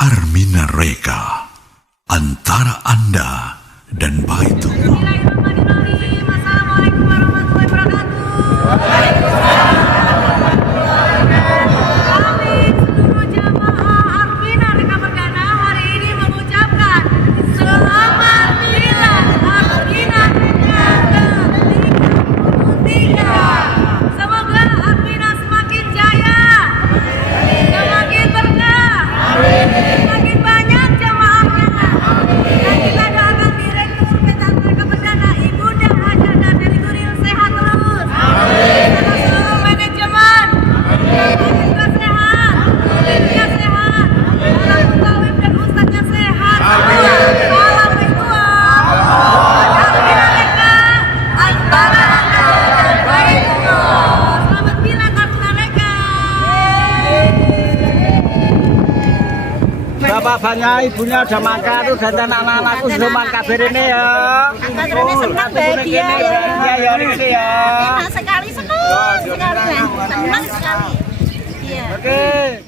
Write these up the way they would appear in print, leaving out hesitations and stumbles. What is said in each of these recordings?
Armina Reka, antara Anda dan Baitullah. Bismillahirrahmanirrahim. Assalamualaikum warahmatullahi wabarakatuh. Kami seluruh jamaah Armina Reka Perdana hari ini mengucapkan selamat milad Armina Reka ke-33. Semoga Armina semakin jaya, semakin berkah, semakin banyak jamaahnya. Dan kita doakan Direktur PT Armina Perdana Ibunda Haja dan Dewi Nuril sehat terus. Serta seluruh manajemen juga sehat, timnya sehat, para mutawif dan ustadznya sehat. Salam ritual. Armina Reka, antara Anda dan Baitullah. Selamat milad Armina Reka. Bapak-bapaknya, ibunya udah makan, tuh dan anak-anakku sudah makan kabar ini ya. Kabarnya senang bahagia ya. Iya ya ini ya. Enak sekali, senang sekali, senang sekali. Iya. Oke.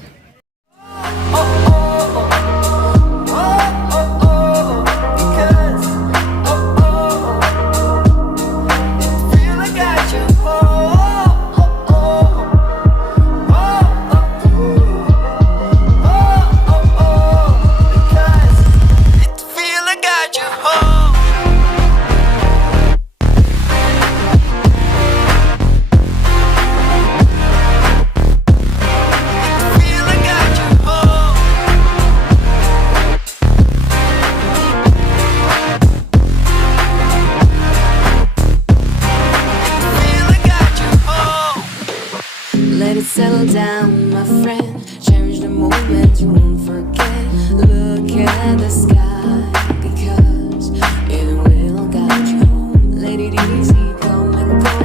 Let it settle down, my friend. Cherish the moment, you won't forget. Look at the sky, because it will guide you home. Let it easy, come and go.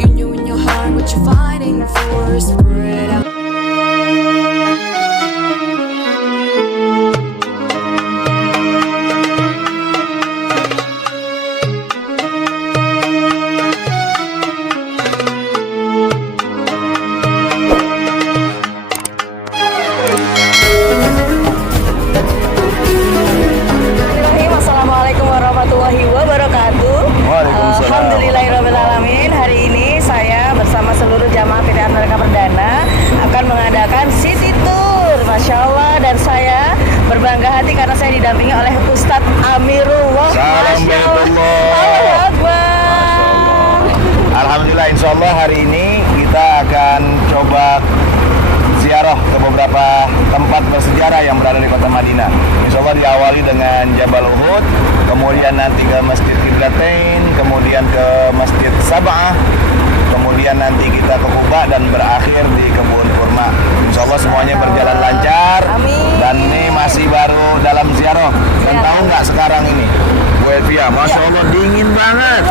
You knew in your heart what you're fighting for. Spread out. Assalamualaikum warahmatullahi wabarakatuh. Waalaikumsalam. Alhamdulillahirrahmanirrahim. Hari ini saya bersama seluruh jamaah PT Armina Reka Perdana akan mengadakan city tour. Masya Allah, dan saya berbangga hati karena saya didampingi oleh Ustadz Amirullah. Salam Masya Allah. Baitullah. Allahu Akbar. Alhamdulillah, insya Allah hari ini kita akan coba ziarah ke beberapa tempat bersejarah yang berada di kota Madinah. Insya Allah diawali dengan Jabal Uhud, kemudian nanti ke Masjid Qiblatain, kemudian ke Masjid Sab'ah, kemudian nanti kita ke Kuba dan berakhir di kebun kurma. Insya Allah semuanya berjalan lancar. Amin. Dan ini masih baru dalam ziarah. Dan Ya. tahu nggak sekarang ini, Bu Elvia, Masya Allah dingin banget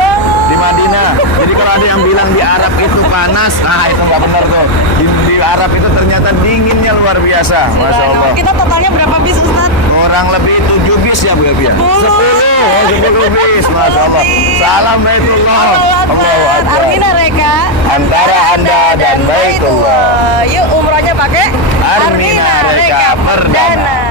di Madinah. Jadi kalau ada yang bilang di Arab itu panas, nah itu nggak benar tuh. Di Arab itu ternyata dinginnya luar biasa, Masya Allah. Kita totalnya berapa bis, Ustadz? Kurang lebih 7 bis ya Bu Elvia? 10 bis, Masya Allah. Salam Baitullah. Allahu Akbar. Armina Reka, Antara Anda dan Baitullah. Yuk umrohnya pakai Armina Reka Perdana.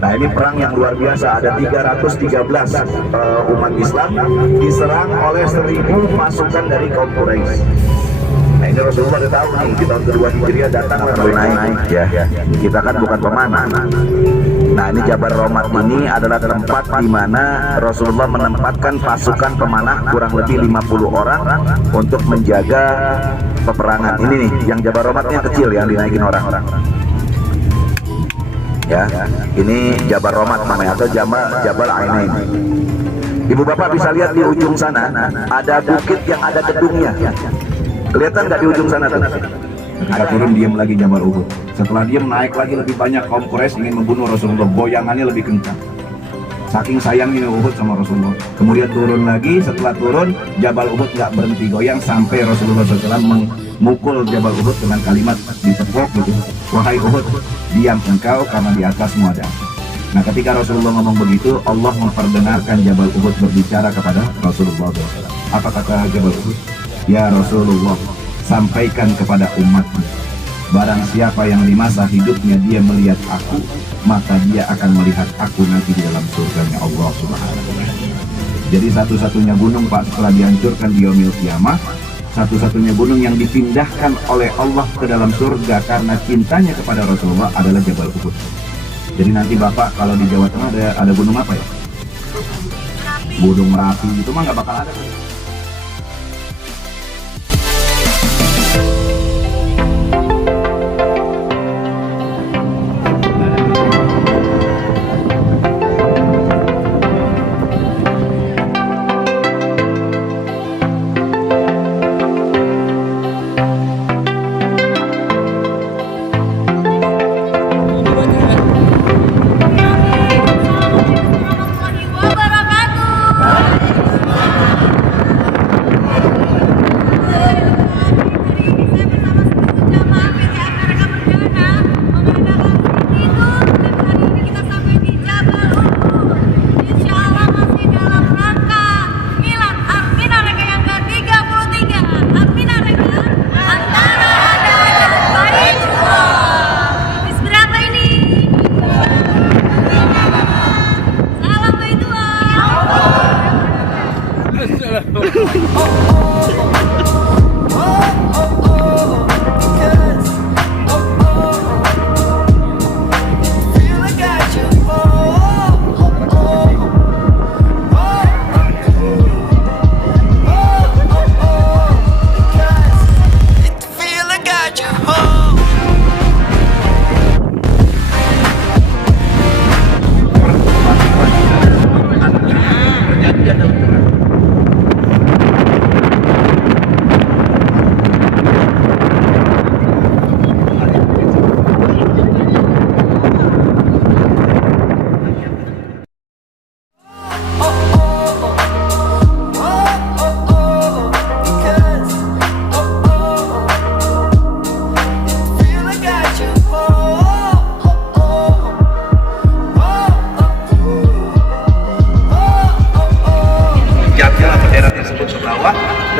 Nah, ini perang yang luar biasa. Ada 313 umat Islam diserang oleh 1000 pasukan dari kaum Quraisy. Nah, ini Rasulullah udah tahu nih, di tahun kedua Hijriah datang lalu naik ya. Kita kan bukan pemanah. Nah, ini Jabal Rahmat ini adalah tempat di mana Rasulullah menempatkan pasukan pemanah kurang lebih 50 orang untuk menjaga peperangan. Ini nih, yang Jabal Rahmatnya kecil yang dinaikin orang-orang. Ya, ini Jabal Rahmat namanya atau Jabal Ainain. Ibu bapak bisa lihat di ujung sana ada bukit yang ada gedungnya. Kelihatan nggak di ujung sana tuh? Ketika turun diam lagi Jabal Uhud. Setelah diam naik lagi lebih banyak. Kaum Quraisy ingin membunuh Rasulullah. Goyangannya lebih kencang. Saking sayangnya Uhud sama Rasulullah. Kemudian turun lagi. Setelah turun Jabal Uhud nggak berhenti goyang sampai Rasulullah SAW memukul Jabal Uhud dengan kalimat ditepuk gitu. Wahai Uhud, diam engkau karena di atasmu ada. Nah, ketika Rasulullah ngomong begitu, Allah memperdengarkan Jabal Uhud berbicara kepada Rasulullah SAW. Apa kata Jabal Uhud? Ya Rasulullah, sampaikan kepada umatmu, barang siapa yang di masa hidupnya dia melihat aku, maka dia akan melihat aku nanti di dalam surganya Allah Subhanahu wa Ta'ala. Jadi satu-satunya gunung Pak setelah dihancurkan di yaumil qiyamah, satu-satunya gunung yang dipindahkan oleh Allah ke dalam surga karena cintanya kepada Rasulullah adalah Jabal Uhud. Jadi nanti Bapak kalau di Jawa Tengah ada gunung apa ya? Gunung Merapi itu mah nggak bakal ada.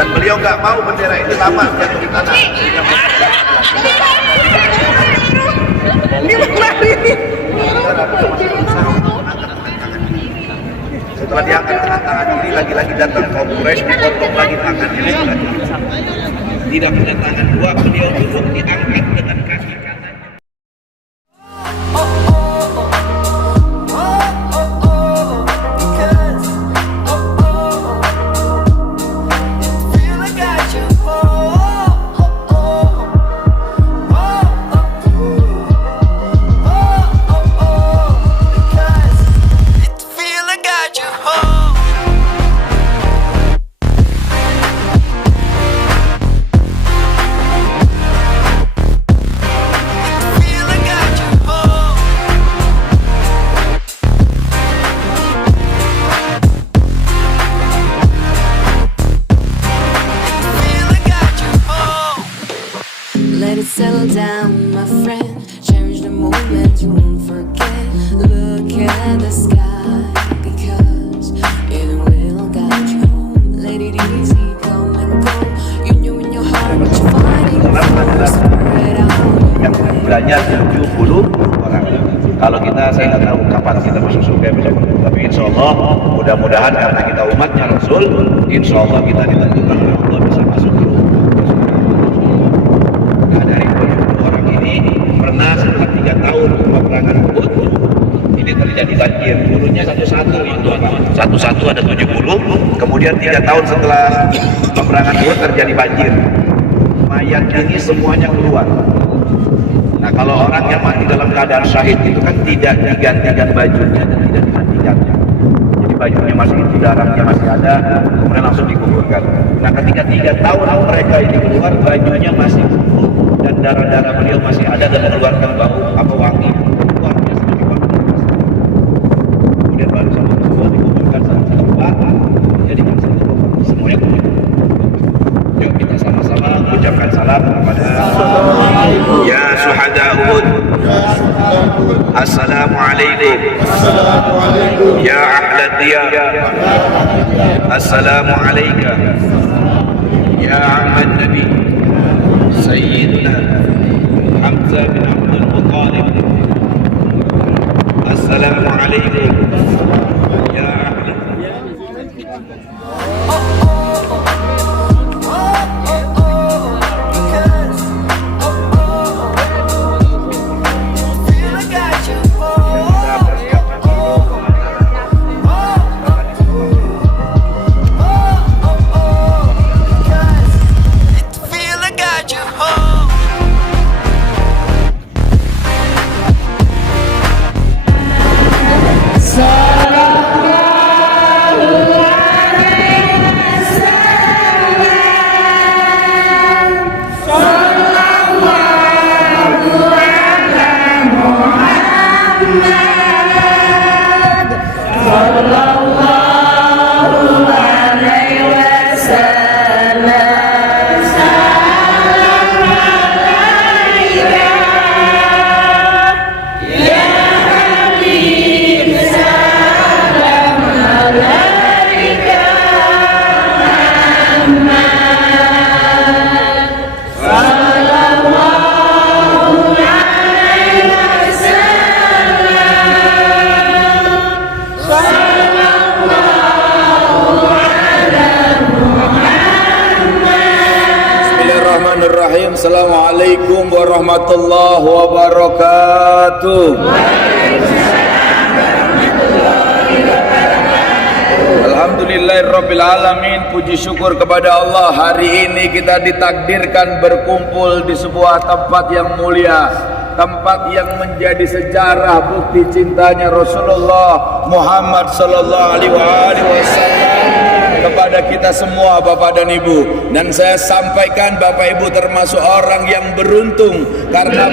Dan beliau nggak mau bendera ini lama jatuh di tanah. Setelah diangkat dengan tangan kiri, lagi-lagi datang kaum Quraisy dipotong lagi tangannya lagi. Tidak punya tangan dua, beliau duduk diangkat dengan kaki kanan. Let it settle down, my friend. Cherish the moment you won't forget. Look at the sky, because it will guide you home. Let it easy, come and go. You know in your heart what you're fighting for. Spread out. Yang jumlahnya 70 orang. Kalau kita, saya nggak tahu tahu kapan kita masuk surga besok. Tapi insya Allah mudah-mudahan karena kita umatnya Rasul, insya Allah kita ditentukan oleh Allah bisa masuk ke surga. Nah, dari 70 orang ini pernah setelah 3 tahun peperangan Uhud ini terjadi banjir. Dulunya satu-satu ya Tuhan, satu-satu ada 70. Kemudian 3 tahun setelah peperangan Uhud terjadi banjir. Mayat ini semuanya keluar. Nah, kalau orang yang mati dalam keadaan syahid itu kan tidak digantikan bajunya dan tidak dimandikannya. Jadi bajunya masih itu, darahnya masih ada, kemudian langsung dikuburkan. Nah, ketika 3 tahun mereka ini keluar, bajunya masih utuh dan darah-darah beliau masih ada dan mengeluarkan bau apa wangi. Luar biasa wangi. Kemudian baru semua dikuburkan satu tempat, jadi semuanya kumpul. Yuk kita sama-sama ucapkan salam kepada ya syuhada Uhud. Assalamualaikum ya ahlan diyar. Assalamualaikum ya Ahmad Nabi Sayyidina Hamzah bin Abdul Muttalib. Assalamualaikum ya ahlan. Assalamualaikum warahmatullahi wabarakatuh. Alhamdulillahirabbil alamin. Puji syukur kepada Allah, hari ini kita ditakdirkan berkumpul di sebuah tempat yang mulia, tempat yang menjadi sejarah bukti cintanya Rasulullah Muhammad sallallahu alaihi wasallam kepada kita semua Bapak dan Ibu. Dan saya sampaikan Bapak Ibu termasuk orang yang beruntung karena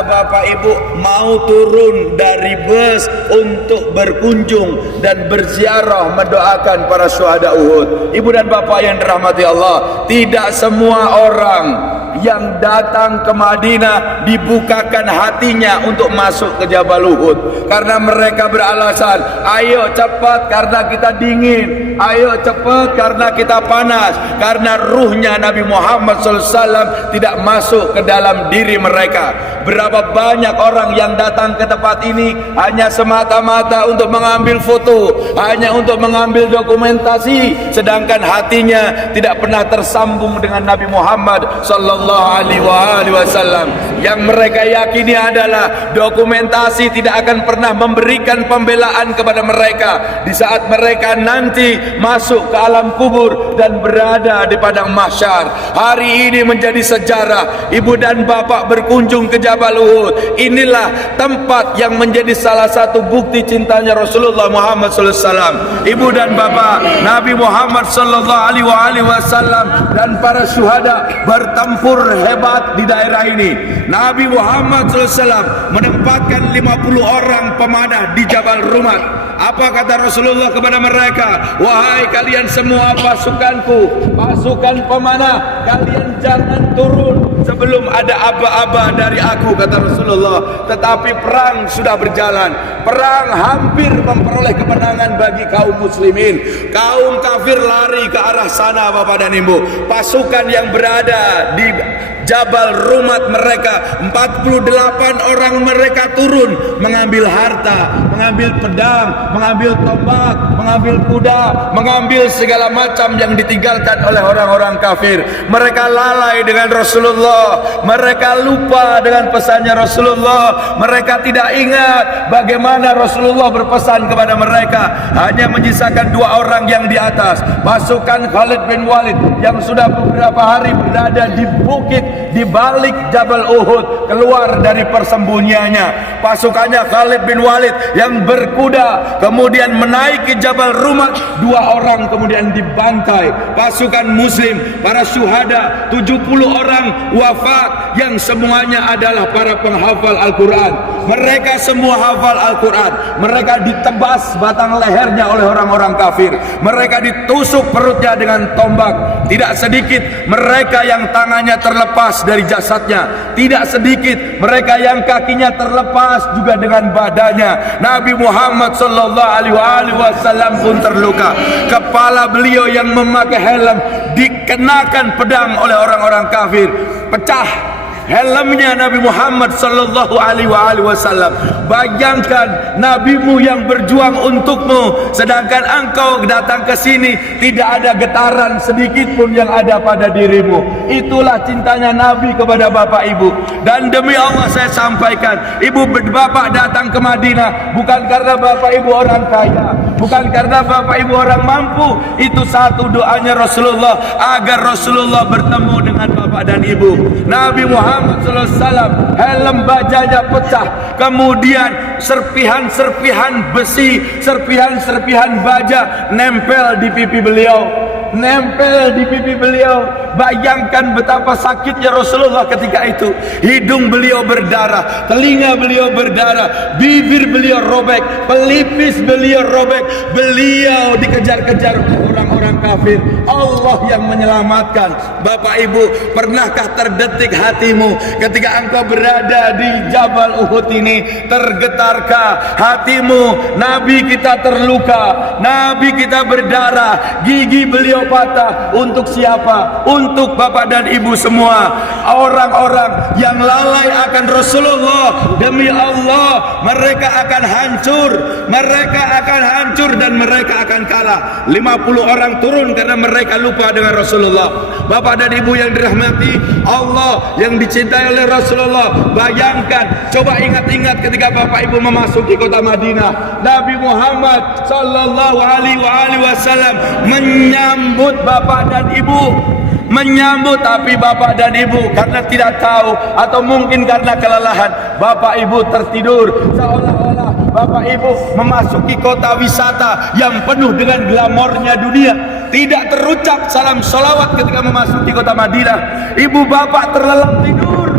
Bapak Ibu mau turun dari bus untuk berkunjung dan berziarah mendoakan para syuhada Uhud. Ibu dan Bapak yang dirahmati Allah, tidak semua orang yang datang ke Madinah dibukakan hatinya untuk masuk ke Jabal Uhud, karena mereka beralasan, ayo cepat karena kita dingin, ayo cepat karena kita panas, karena ruhnya Nabi Muhammad SAW tidak masuk ke dalam diri mereka. Berapa banyak orang yang datang ke tempat ini hanya semata-mata untuk mengambil foto, hanya untuk mengambil dokumentasi, sedangkan hatinya tidak pernah tersambung dengan Nabi Muhammad sallallahu alaihi wasallam. Yang mereka yakini adalah dokumentasi tidak akan pernah memberikan pembelaan kepada mereka di saat mereka nanti masuk ke alam kubur dan berada di padang mahsyar. Hari ini menjadi sejarah. Ibu dan bapak berkunjung ke Jabal Uhud. Inilah tempat yang menjadi salah satu bukti cintanya Rasulullah Muhammad SAW. Ibu dan bapak, Nabi Muhammad SAW dan para syuhada bertempur hebat di daerah ini. Nabi Muhammad SAW menempatkan 50 orang pemanah di Jabal Rumat. Apa kata Rasulullah kepada mereka? Wahai kalian semua pasukanku, pasukan pemanah, kalian jangan turun sebelum ada aba-aba dari aku, kata Rasulullah. Tetapi perang sudah berjalan, perang hampir memperoleh kemenangan bagi kaum muslimin. Kaum kafir lari ke arah sana Bapak dan Ibu. Pasukan yang berada di Jabal Rumat mereka. 48 orang mereka turun mengambil harta, mengambil pedang, mengambil tombak, mengambil kuda, mengambil segala macam yang ditinggalkan oleh orang-orang kafir. Mereka lalai dengan Rasulullah, mereka lupa dengan pesannya Rasulullah, mereka tidak ingat bagaimana Rasulullah berpesan kepada mereka. Hanya menyisakan 2 orang yang di atas, pasukan Khalid bin Walid yang sudah beberapa hari berada di bukit di balik Jabal Uhud, keluar dari persembunyiannya. Pasukannya Khalid bin Walid yang berkuda kemudian menaiki Jabal Rumat, 2 orang kemudian dibantai. Pasukan muslim, para syuhada 70 orang wafat yang semuanya adalah para penghafal Al-Quran. Mereka semua hafal Al-Quran. Mereka ditebas batang lehernya oleh orang-orang kafir. Mereka ditusuk perutnya dengan tombak. Tidak sedikit mereka yang tangannya terlepas dari jasadnya. Tidak sedikit mereka yang kakinya terlepas juga dengan badannya. Nabi Muhammad sallallahu alaihi wasallam pun terluka. Kepala beliau yang memakai helm dikenakan pedang oleh orang-orang kafir. Pecah helmnya Nabi Muhammad sallallahu alaihi wasallam. Bayangkan nabimu yang berjuang untukmu, sedangkan engkau datang ke sini tidak ada getaran sedikit pun yang ada pada dirimu. Itulah cintanya Nabi kepada bapak ibu. Dan demi Allah saya sampaikan, ibu bapak datang ke Madinah bukan karena bapak ibu orang kaya, bukan karena bapak ibu orang mampu. Itu satu doanya Rasulullah agar Rasulullah bertemu dengan bapak dan ibu. Nabi Muhammad SAW helm bajanya pecah, kemudian serpihan-serpihan besi, serpihan-serpihan baja nempel di pipi beliau, nempel di pipi beliau. Bayangkan betapa sakitnya Rasulullah ketika itu. Hidung beliau berdarah, telinga beliau berdarah, bibir beliau robek, pelipis beliau robek. Beliau dikejar-kejar oleh orang-orang kafir. Allah yang menyelamatkan. Bapak ibu, pernahkah terdetik hatimu ketika engkau berada di Jabal Uhud ini? Tergetarkah hatimu? Nabi kita terluka, Nabi kita berdarah, gigi beliau patah. Untuk siapa? Untuk bapak dan ibu semua. Orang-orang yang lalai akan Rasulullah, demi Allah mereka akan hancur, mereka akan hancur dan mereka akan kalah. 50 orang turun karena mereka lupa dengan Rasulullah. Bapak dan ibu yang dirahmati Allah, yang dicintai oleh Rasulullah, bayangkan, coba ingat-ingat ketika bapak ibu memasuki kota Madinah, Nabi Muhammad sallallahu alaihi wasallam menyambut bapak dan ibu, menyambut. Tapi bapak dan ibu karena tidak tahu atau mungkin karena kelelahan, bapak ibu tertidur. Seolah-olah bapak ibu memasuki kota wisata yang penuh dengan glamornya dunia. Tidak terucap salam salawat ketika memasuki kota Madinah. Ibu bapak terlelap tidur,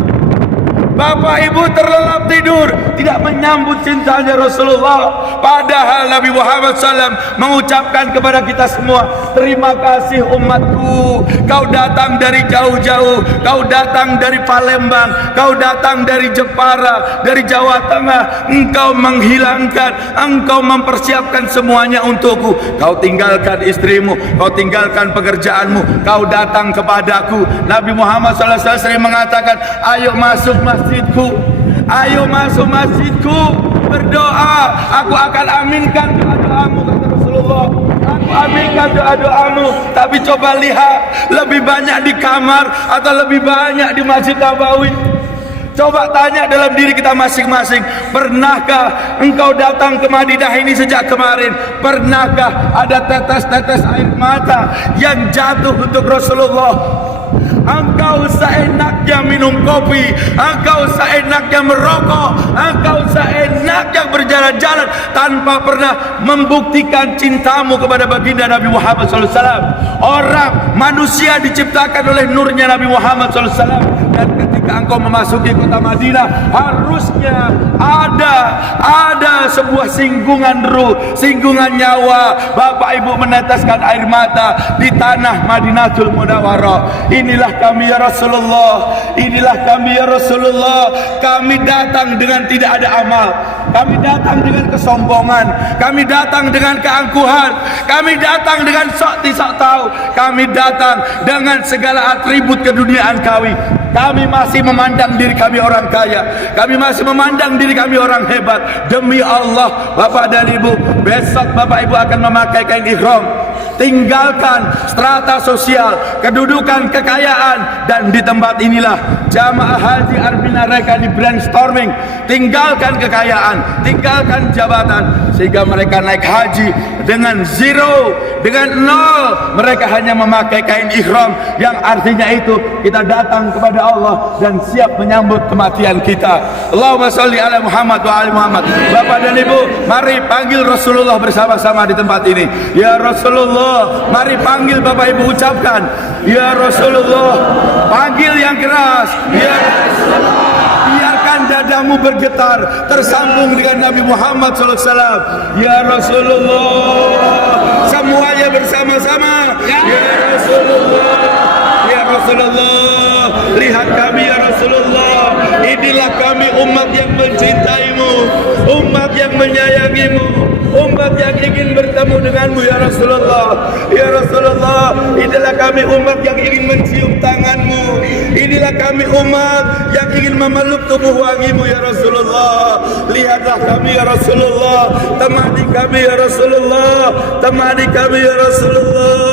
bapak ibu terlelap tidur, tidak menyambut cintanya Rasulullah. Padahal Nabi Muhammad SAW mengucapkan kepada kita semua, terima kasih umatku, kau datang dari jauh-jauh, kau datang dari Palembang, kau datang dari Jepara, dari Jawa Tengah, engkau menghilangkan, engkau mempersiapkan semuanya untukku. Kau tinggalkan istrimu, kau tinggalkan pekerjaanmu, kau datang kepadaku. Nabi Muhammad SAW sering mengatakan, ayo masuk masjidku, ayo masuk masjidku, berdoa, aku akan aminkan doa-doamu, kata Rasulullah. Aku aminkan doa-doamu. Tapi coba lihat, lebih banyak di kamar atau lebih banyak di Masjid Nabawi? Coba tanya dalam diri kita masing-masing, pernahkah engkau datang ke Madinah ini sejak kemarin? Pernahkah ada tetes-tetes air mata yang jatuh untuk Rasulullah? Engkau seenaknya minum kopi, engkau seenaknya merokok, engkau seenaknya berjalan-jalan tanpa pernah membuktikan cintamu kepada baginda Nabi Muhammad SAW. Orang manusia diciptakan oleh nurnya Nabi Muhammad SAW. Dan ketika engkau memasuki kota Madinah, harusnya ada sebuah singgungan ruh, singgungan nyawa. Bapak ibu meneteskan air mata di tanah Madinatul Munawwarah. Inilah kami ya Rasulullah, inilah kami ya Rasulullah. Kami datang dengan tidak ada amal, kami datang dengan kesombongan, kami datang dengan keangkuhan, kami datang dengan sok tidak tahu, kami datang dengan segala atribut keduniaan Kami masih memandang diri kami orang kaya, kami masih memandang diri kami orang hebat. Demi Allah, Bapak dan Ibu, besok Bapak Ibu akan memakai kain ihram. Tinggalkan strata sosial, kedudukan, kekayaan, dan di tempat inilah jamaah haji Arbina Reka di brainstorming. Tinggalkan kekayaan, tinggalkan jabatan, sehingga mereka naik haji dengan zero, dengan nol. Mereka hanya memakai kain ihram, yang artinya itu kita datang kepada Allah dan siap menyambut kematian kita. Allahumma sholli ala Muhammad wa ali Muhammad. Bapak dan Ibu, mari panggil Rasulullah bersama-sama di tempat ini. Ya Rasulullah, mari panggil Bapak Ibu, ucapkan ya Rasulullah. Panggil yang keras, ya Rasulullah. Biarkan dadamu bergetar, tersambung dengan Nabi Muhammad SAW. Ya Rasulullah, semuanya bersama-sama. Ya Rasulullah, ya Rasulullah, lihat kami ya Rasulullah. Inilah kami, umat yang mencintaimu, umat yang menyayangimu, umat yang ingin bertemu denganmu ya Rasulullah. Ya Rasulullah, inilah kami umat yang ingin mencium tanganmu, inilah kami umat yang ingin memeluk tubuh wangimu ya Rasulullah. Lihatlah kami ya Rasulullah, temani kami ya Rasulullah, temani kami ya Rasulullah.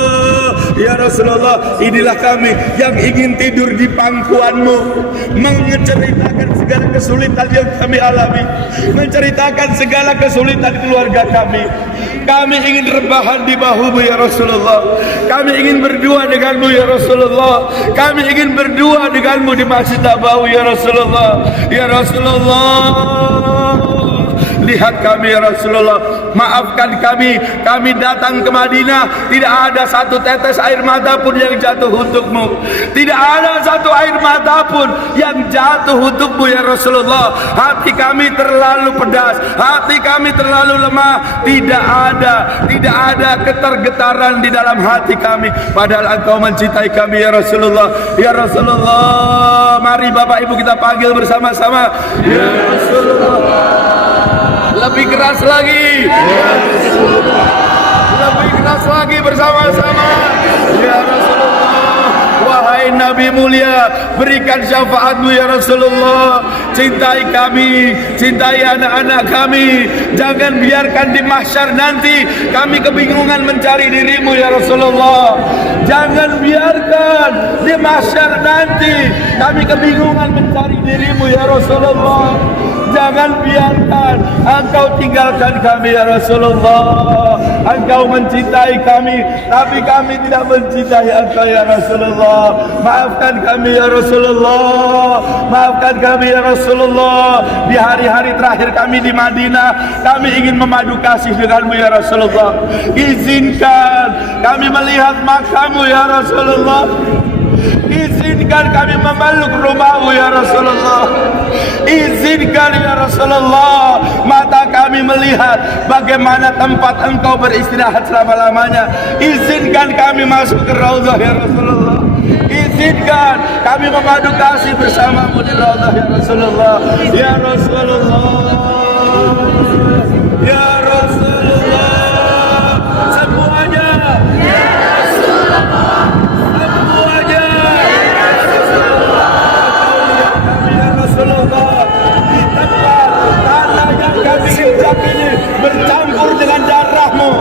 Ya Rasulullah, inilah kami yang ingin tidur di pangkuanmu, menceritakan segala kesulitan yang kami alami, menceritakan segala kesulitan keluarga kami. Kami ingin rebahan di bahumu ya Rasulullah. Kami ingin berdua denganmu ya Rasulullah. Kami ingin berdua denganmu di Masjid Nabawi ya Rasulullah. Ya Rasulullah, lihat kami ya Rasulullah. Maafkan kami datang ke Madinah, tidak ada satu tetes air mata pun yang jatuh untukmu. Tidak ada satu air mata pun yang jatuh untukmu ya Rasulullah. Hati kami terlalu pedas, hati kami terlalu lemah. Tidak ada ketergetaran di dalam hati kami, padahal Engkau mencintai kami ya Rasulullah. Ya Rasulullah, mari Bapak Ibu kita panggil bersama-sama. Ya Rasulullah, lebih keras lagi, lebih keras lagi bersama-sama. Ya Rasulullah, wahai Nabi mulia, berikan syafaatmu ya Rasulullah. Cintai kami, cintai anak-anak kami. Jangan biarkan di mahsyar nanti kami kebingungan mencari dirimu ya Rasulullah. Jangan biarkan di mahsyar nanti kami kebingungan mencari dirimu ya Rasulullah. Jangan biarkan Engkau tinggalkan kami ya Rasulullah. Engkau mencintai kami, tapi kami tidak mencintai Engkau ya Rasulullah. Maafkan kami ya Rasulullah, maafkan kami ya Rasulullah. Di hari-hari terakhir kami di Madinah, kami ingin memadu kasih denganmu ya Rasulullah. Izinkan kami melihat makammu ya Rasulullah. Izinkan kami memeluk rumahmu ya Rasulullah. Izinkan ya Rasulullah, mata kami melihat bagaimana tempat Engkau beristirahat selama-lamanya. Izinkan kami masuk ke Raudhah ya Rasulullah. Izinkan kami memadu kasih bersamamu di Raudhah ya Rasulullah. Ya Rasulullah, ya Rasulullah, semuanya ya Rasulullah, semuanya ya Rasulullah. Ya Rasulullah, di tempat tanah yang kami injak ini bercampur dengan darahmu,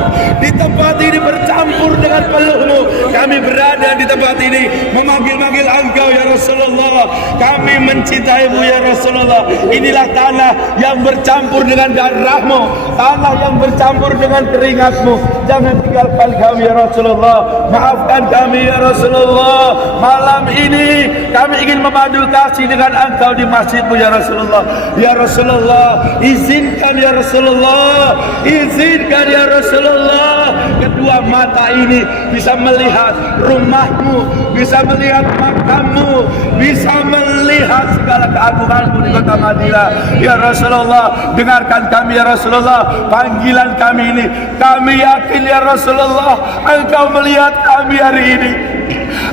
di tempat ini bercampur dengan peluhmu. Kami berada di tempat ini memanggil-manggil Engkau ya Rasulullah. Kami mencintaimu ya Rasulullah. Inilah tanah yang bercampur dengan darahmu, tanah yang bercampur dengan keringatmu. Jangan tinggalkan kami ya Rasulullah. Maafkan kami ya Rasulullah. Malam ini kami ingin memadu kasih dengan Engkau di masjidmu ya Rasulullah. Ya Rasulullah, izinkan ya Rasulullah, izinkan ya Rasulullah, kedua mata ini bisa melihat rumahmu, bisa melihat makammu, bisa melihat segala keagunganmu di kota Madinah. Ya Rasulullah, dengarkan kami ya Rasulullah, panggilan kami ini. Kami yakin ya Rasulullah, Engkau melihat kami hari ini.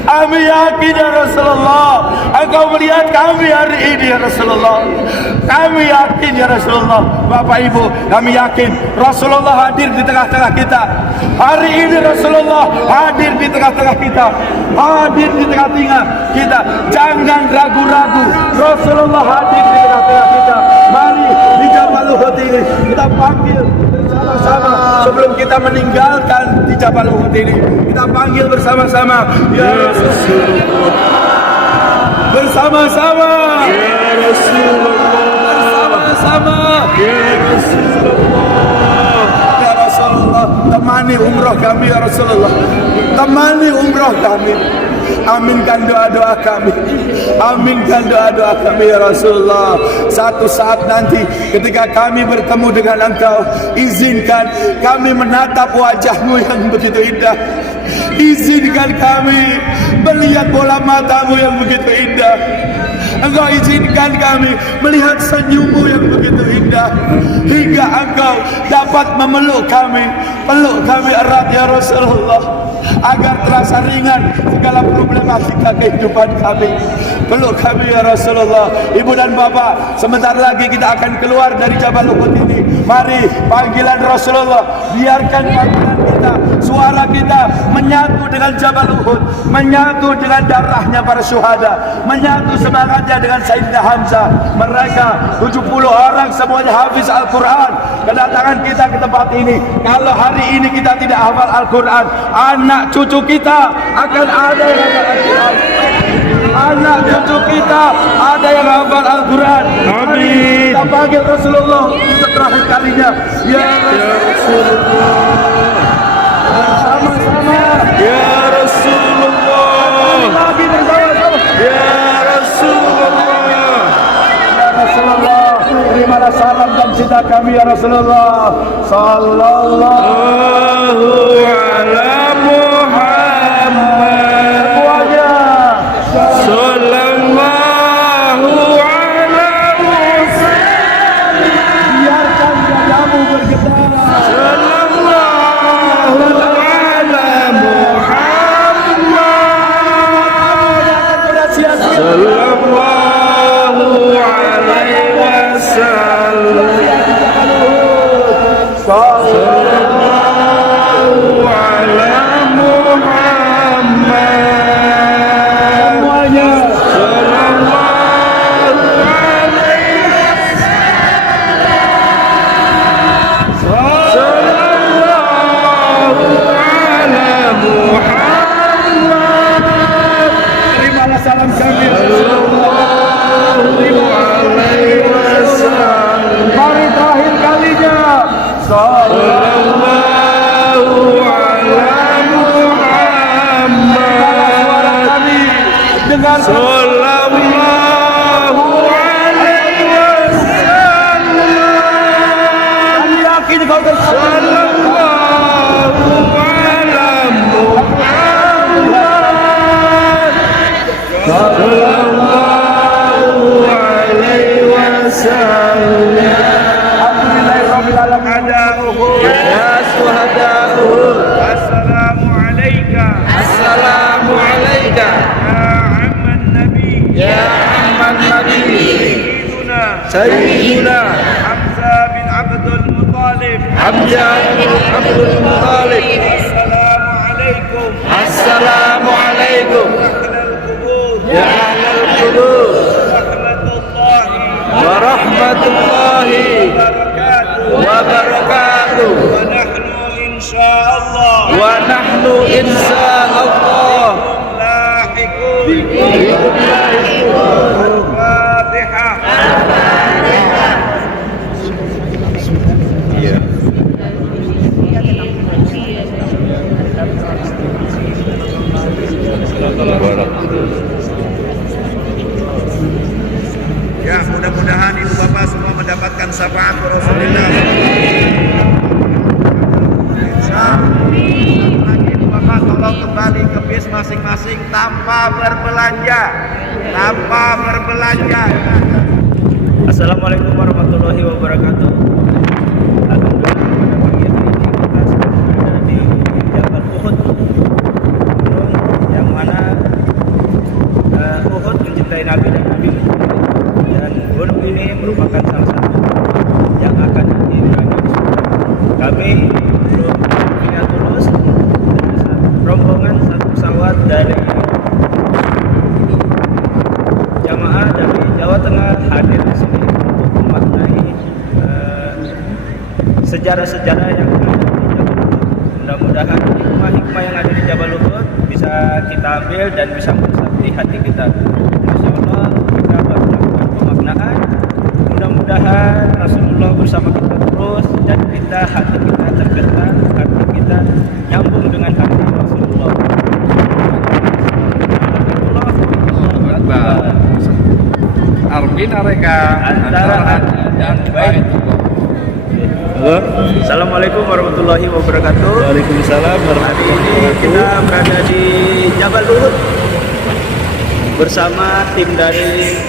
Kami yakin ya Rasulullah, Engkau melihat kami hari ini ya Rasulullah. Kami yakin ya Rasulullah. Bapak Ibu, kami yakin Rasulullah hadir di tengah-tengah kita. Hari ini Rasulullah hadir di tengah-tengah kita. Hadir di tengah-tengah kita. Jangan ragu-ragu, Rasulullah hadir di tengah-tengah kita. Mari di Jabal Uhud ini kita panggil bersama-sama sebelum kita meninggalkan di Jabal Uhud ini. Kita panggil bersama-sama ya Rasulullah. Bersama-sama ya Rasulullah. Bersama-sama ya Rasulullah. Ya Rasulullah, temani umrah kami ya Rasulullah. Temani umrah kami. Aminkan doa-doa kami. Aminkan doa-doa kami ya Rasulullah. Satu saat nanti ketika kami bertemu dengan Engkau, izinkan kami menatap wajah-Mu yang begitu indah. Izinkan kami melihat bola mata-Mu yang begitu indah. Engkau izinkan kami melihat senyum-Mu yang begitu indah, hingga Engkau dapat memeluk kami. Peluk kami erat ya Rasulullah, agar terasa ringan segala problematika kehidupan kami. Peluk kami ya Rasulullah. Ibu dan Bapak, sebentar lagi kita akan keluar dari Jabal Uhud ini. Mari panggilan Rasulullah, biarkan panggilan kita, suara kita menyatu dengan Jabal Uhud, menyatu dengan darahnya para syuhada, menyatu semangatnya dengan Sayyidina Hamzah. Mereka 70 orang semuanya hafiz Al-Quran. Kedatangan kita ke tempat ini, kalau hari ini kita tidak hafal Al-Quran, anak cucu kita akan ada yang hafal Al-Quran. Anak cucu kita ada yang hafal Al-Quran. Amin. Kita panggil Rasulullah untuk terakhir kalinya. Ya Rasulullah. Bersama-sama. Ya Rasulullah. Lagi bersama-sama. Ya Rasulullah. Ya Rasulullah. Terimalah salam dan cinta kami ya Rasulullah. Sallallahu ala Muhammad. Semuanya. Sallallahu ala Muhammad. Biarkan dadamu bergetar. Sallallahu ala Muhammad. Sallallahu alaihi wasallam. Sallallahu ala Muhammad. Semuanya. Sallallahu alaihi wasallam. Sallallahu ala Muhammad. Terimalah salam kami. Sallallahu alaihi wasallam. Mari terakhir kalinya. Sallallahu ala Muhammad. Dengar sallallahu alaihi wasallam. Kami yakin kau sallallahu ala Muhammad. Sallallahu alaihi wasallam. Alhamdulillahirabbil alamin. Ya syuhada. Assalamu alayka. Assalamu alayka. Ya amman nabi. Sayyiduna Hamzah bin Abdul Muttalib. Hamzah bin Abdul Muttalib. Assalamu alaikum. Assalamu alaikum. Ya ahlal qubur. Wa rahmatullahi wa barakatuh. Wa nahnu insyaallah Al-Fatihah. Ya, mudah-mudahan ibu bapak semua mendapatkan syafaat Rasulullah. Lagi ibu bapak tolong kembali ke bis masing-masing tanpa berbelanja. Assalamualaikum warahmatullahi wabarakatuh. Alhamdulillah pada pagi hari ini kita sedang berada di Jabal Uhud, gunung yang mana sejarah-sejarah yang ada di Jabal Uhud. Mudah-mudahan hikmah-hikmah yang ada di Jabal Uhud bisa kita ambil dan bisa meresap di hati kita. Insya Allah kita melakukan pemaknaan. Mudah-mudahan Rasulullah bersama kita terus dan hati kita tergerak, hati kita nyambung dengan hati Rasulullah. Armina Reka Antara Anda dan Baitullah. Assalamualaikum warahmatullahi wabarakatuh. Waalaikumsalam Hari ini kita berada di Jabal Uhud bersama tim dari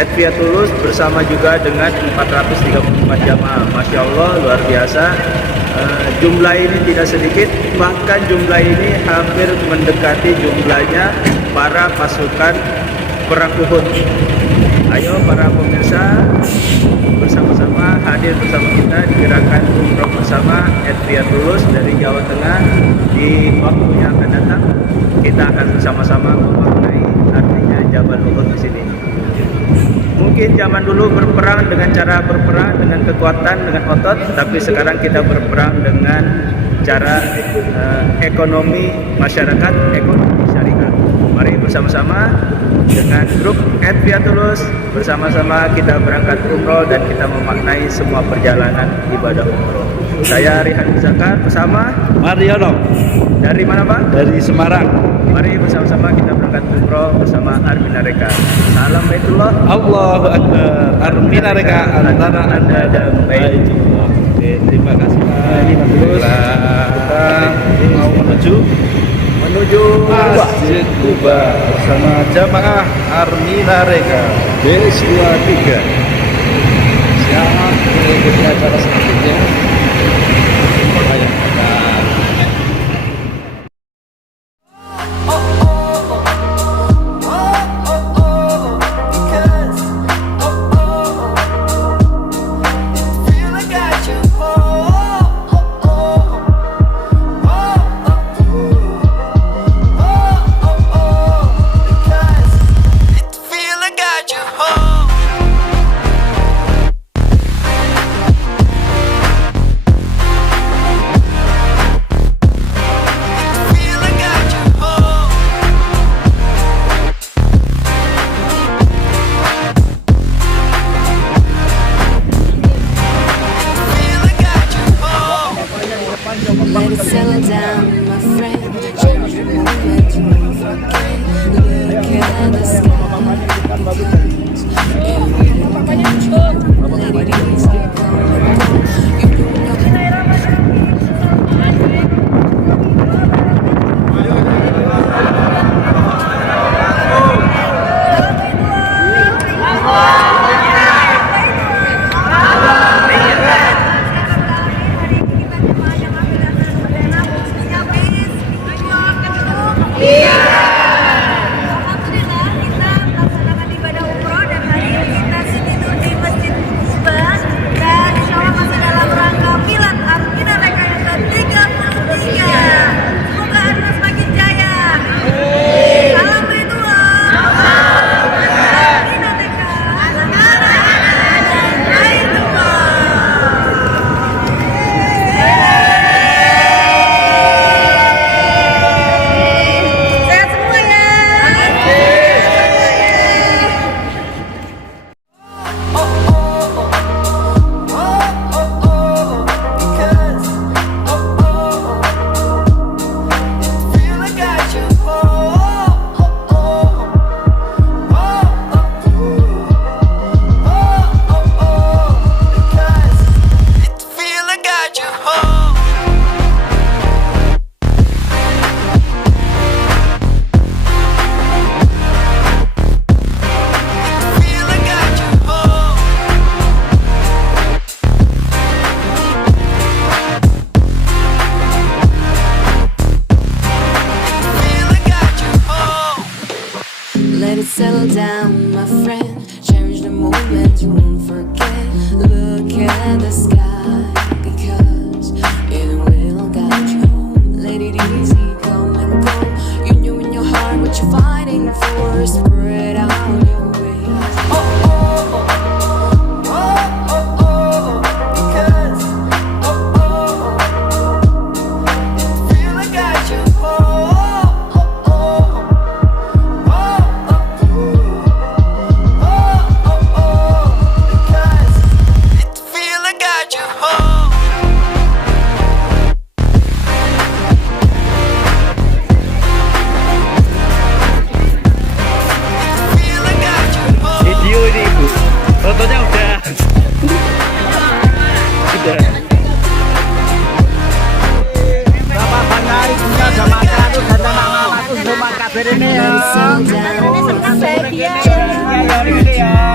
Hetfiat Tulus bersama juga dengan 434 jamaah. Masya Allah, luar biasa. Jumlah ini tidak sedikit, bahkan jumlah ini hampir mendekati jumlahnya para pasukan perang Uhud. Ayo para pemirsa, bersama-sama hadir bersama kita di gerakan umroh bersama Hetfiat Tulus dari Jawa Tengah. Di waktu yang akan datang kita akan bersama-sama memaknai artinya Jabal Uhud di sini. Mungkin zaman dulu berperang dengan cara berperang dengan kekuatan, dengan otot, tapi sekarang kita berperang dengan cara ekonomi masyarakat, ekonomi syariah. Mari bersama-sama dengan grup Hetfiat Tulus bersama-sama kita berangkat umroh dan kita memaknai semua perjalanan ibadah umroh. Saya Rihan Zakar bersama Mariono dari mana Pak? dari Semarang. Mari bersama-sama kita berangkat umroh bersama Armina Reka. Salam Baitullah. Allahu Akbar. Armina Reka antara Anda dan Baitullah. Oke, terima kasih Pak. Terus kita mau menuju Masjid Kuba bersama jamaah Armina Reka B23. Siap mengikuti acara selanjutnya. Ayo kita Let it settle down, my friend. Change the moment to forget. Look at the sky. It will get you. Let it easy come and go. You don't know. Alhamdulillah kita melaksanakan ibadah ya.